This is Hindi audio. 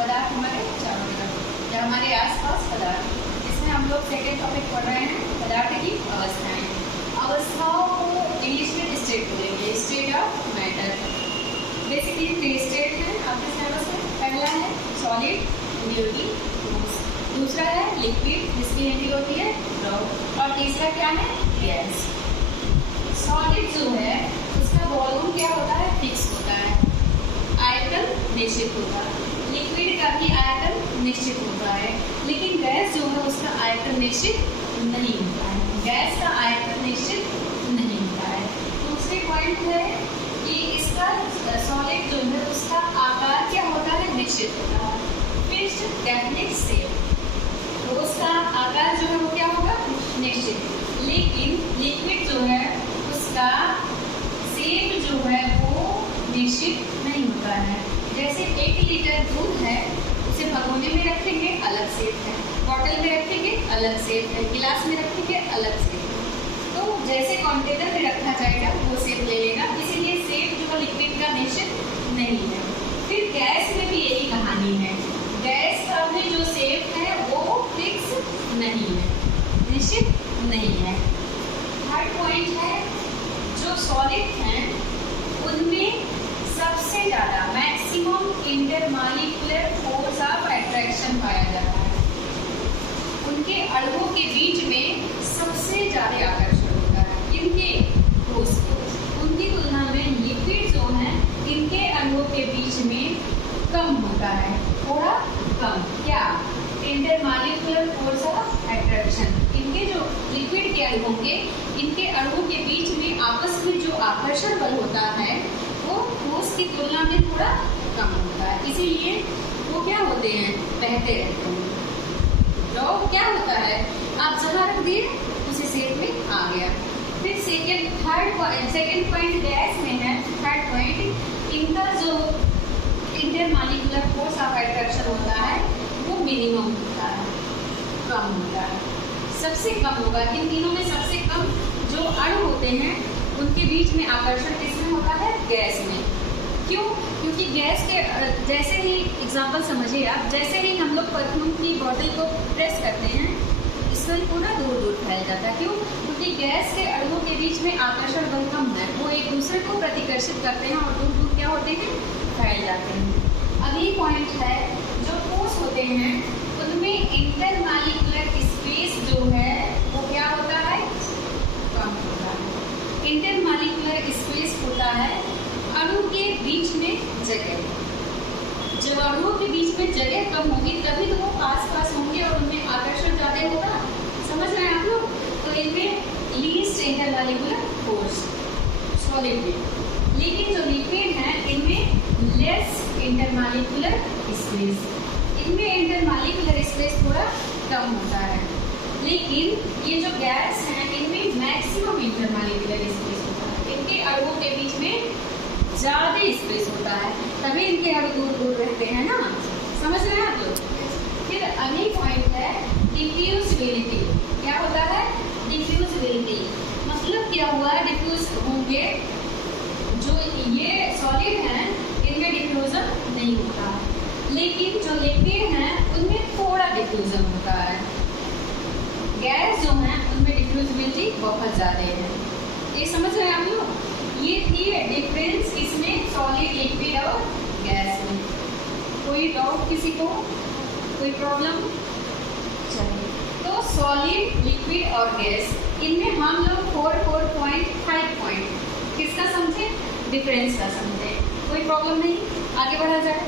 पदार्थ हमारे चारों तरफ या हमारे आसपास पदार्थ। इसमें हम लोग सेकेंड टॉपिक पढ़ रहे हैं पदार्थ की अवस्थाएं। अवस्थाओं को इंग्लिश में स्टेट बोलेंगे, state of matter. Basically 3 state हैं आपके सिलेबस में। पहला है सॉलिड, हिंदी होगी ठोस। दूसरा है लिक्विड, जिसकी हिंदी होती है द्रव। और तीसरा क्या है? गैस। सॉलिड जो है उसका वॉल्यूम क्या होता है? फिक्स होता है, आयतन निश्चित होता है। लिक्विड का भी आयतन निश्चित होता है, लेकिन गैस जो है उसका आयतन निश्चित नहीं होता है। गैस का आयतन निश्चित नहीं होता है। दूसरे पॉइंट है कि इसका सॉलिड जो है उसका आकार क्या होता है? निश्चित होता है, फिक्स्ड डेफिनिट शेप। तो उसका आकार जो है वो क्या होगा? निश्चित। लेकिन लिक्विड जो है उसका शेप जो है वो निश्चित नहीं होता है। जैसे 1 लीटर दूध है, उसे भगोने में रखेंगे अलग शेप है, बॉटल में रखेंगे अलग शेप है, गिलास में रखेंगे अलग शेप है। तो जैसे कंटेनर में रखा जाएगा वो शेप ले लेगा, इसीलिए शेप जो है लिक्विड का निश्चित नहीं है। फिर गैस में भी यही कहानी है, गैस का भी जो शेप है वो फिक्स नहीं है, निश्चित नहीं है। थर्ड पॉइंट है जो सॉलिड हैं उनमें सबसे ज़्यादा maximum intermolecular force of attraction पाया जाता है। उनके अणुओं के बीच में सबसे ज़्यादा आकर्षण होता है। इनके ठोस उनकी तुलना में लिक्विड जो है इनके अणुओं के बीच में कम होता है, थोड़ा कम। क्या? Intermolecular force of attraction. इनके जो लिक्विड के अणु होंगे इनके अणुओं के बीच में आपस में जो आकर्षण बल होता है वो ठोस की तुलना में थोड़ा कम होता है, इसीलिए वो क्या होते हैं? बहते रहते हैं। द्रव क्या होता है? आप जहाँ रख दिए उसी शेप में आ गया। फिर सेकेंड पॉइंट गैस में है। थर्ड पॉइंट इनका जो इंटरमॉलिक्यूलर फोर्स ऑफ अट्रैक्शन होता है वो मिनिमम होता है, कम होता है, सबसे कम होगा। इन तीनों में सबसे कम जो अणु होते हैं उनके बीच में आकर्षण किसमें होता है? गैस में। क्यों? क्योंकि गैस के जैसे ही एग्जाम्पल समझिए आप, जैसे ही हम लोग परफ्यूम की बॉटल को प्रेस करते हैं इसमें पूरा दूर दूर फैल जाता है। क्यों? क्योंकि गैस के अणुओं के बीच में आकर्षण बल कम है, वो एक दूसरे को प्रतिकर्षित करते हैं और दूर दूर क्या होते हैं? फैल जाते हैं। अगली पॉइंट है जो ठोस होते हैं उनमें इंटरमॉलिक्यूलर स्पेस जो है वो क्या होता है? कम होता है। इंटरमॉलिक्यूलर स्पेस होता है अणु के बीच में जगह। जब अणुओं के बीच में जगह कम होगी तभी तो वो पास पास होंगे और उनमें आकर्षण ज़्यादा होगा। समझ रहे हैं आप लोग? तो इनमें लीस्ट इंटरमॉलिक्यूलर फोर्स सॉलिड में, लेकिन जो लिक्विड है इनमें लेस इंटरमॉलिक्यूलर स्पेस। इनमें इंटरमॉलिक्यूलर स्पेस थोड़ा कम होता है, लेकिन ये जो गैस हैं इनमें मैक्सिमम इंटरमॉलिक्यूलर स्पेस होता है। इनके अणुओं के बीच में ज़्यादा स्पेस होता है, तभी इनके अणु दूर दूर रहते हैं ना। समझ रहे हैं आप लोग? फिर अगली पॉइंट है डिफ्यूजिबिलिटी। क्या होता है? डिफ्यूजिबिलिटी मतलब क्या हुआ? डिफ्यूज होंगे जो ये सॉलिड हैं इनमें डिफ्यूजन नहीं होता, लेकिन जो लिक्विड हैं उनमें थोड़ा डिफ्यूजन होता है। गैस जो है उनमें डिफ्यूजिबिलिटी बहुत ज़्यादा है। ये समझ रहे हैं आप लोग? ये थी डिफरेंस इसमें सॉलिड, लिक्विड और गैस में। कोई डाउट किसी को? कोई प्रॉब्लम? चलिए, तो सॉलिड, लिक्विड और गैस इनमें हम लोग 4.5 पॉइंट किसका समझे? डिफरेंस का समझे। कोई प्रॉब्लम नहीं, आगे बढ़ा जाए।